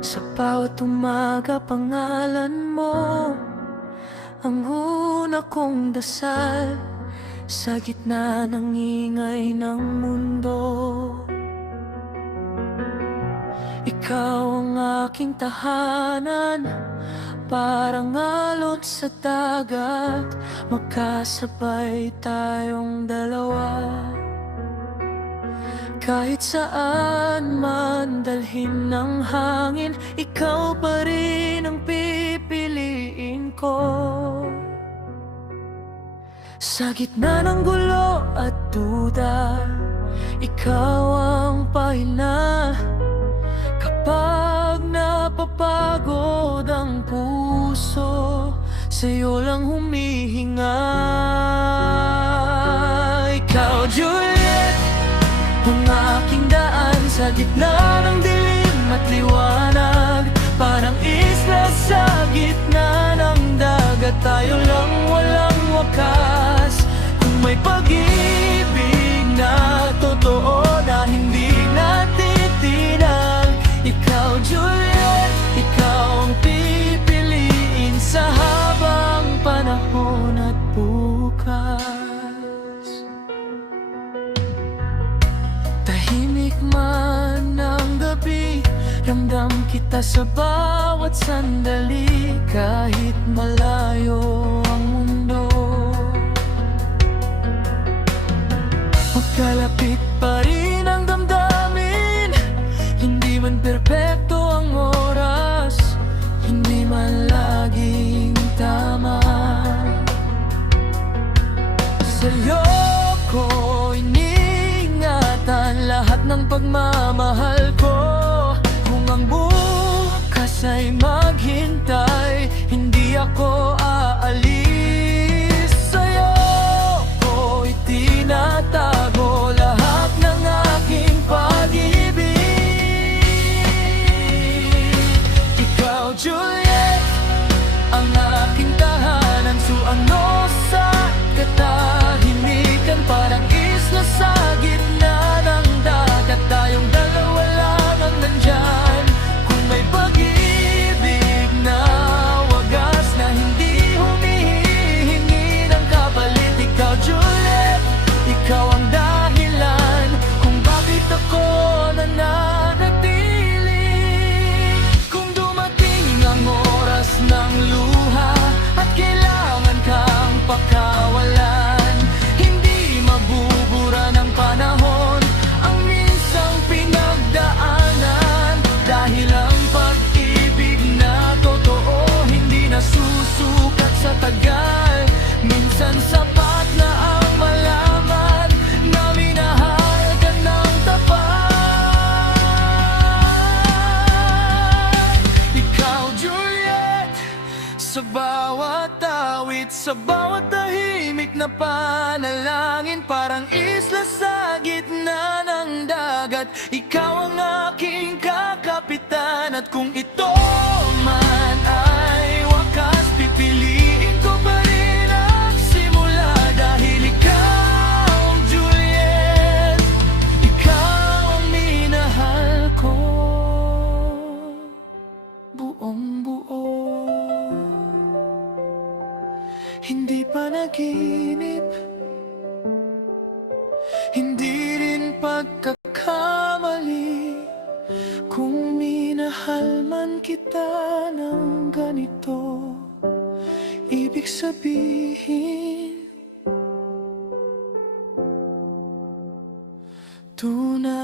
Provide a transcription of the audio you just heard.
Sa bawat umaga pangalan mo ang una kong dasal. Sa gitna ng ingay ng mundo, ikaw ang aking tahanan. Parang alon sa dagat, magkasabay tayong dalawa. Kahit saan man dalhin ng hangin, ikaw pa rin ang pipiliin ko. Sa gitna ng gulo at duda, ikaw ang pahinga. Kapag napapagod ang puso, sa'yo lang humihinga. Ikaw, Juliet, ang aking daan sa gitna ng dilim at liwanag. Parang isla sa gitna ng dagat, tayo lang walang wakas. Kung may pag-ibig na totoo na hindi natitinag, ikaw, Juliet, ikaw ang pipiliin sa habang panahon at bukas. Tahimik man ang gabi, ramdam kita sa bawat sandali. Kahit malayo ang mundo, magkalapit pa rin ang damdamin. Hindi man perpekto ang oras, hindi man laging tama. Sa'yo ko iniingatan lahat ng pagmamahal ko. Kung ang bukas ay maghintay, hindi ako aalis. Sa'yo ko itinatago lahat ng aking pag-ibig. Ikaw, Juliet, ang aking tahanan. Suano sa katahimikan, parang isla sa gitna ng dagat. Tayong dalawa lang ang nandyan. Kung may pag-ibig na wagas, na hindi humihingi ng kapalit, ikaw, Juliet, ikaw ang dahilan kung bakit ako nananatili. Kung dumating ang oras ng luha at kailangan kang pakawalan, hindi mabubura ng panahon ang minsang pinagdaanan. Dahil ang pag-ibig na totoo hindi nasusukat sa tagal. Minsan sapat na ang malaman na minahal ka ng tapat. Ikaw, Juliet, sa bawat awit, sa bawat tahimik na panalangin, parang isla sa gitna ng dagat. Ikaw ang aking kakapitan, at kung ito man ay wakas, pipiliin ko pa rin ang simula. Dahil ikaw, Juliet, ikaw ang minahal ko buong buo. Hindi panaginip, hindi rin pagkakamali. Kung minahal man kita ng ganito, ibig sabihin tunay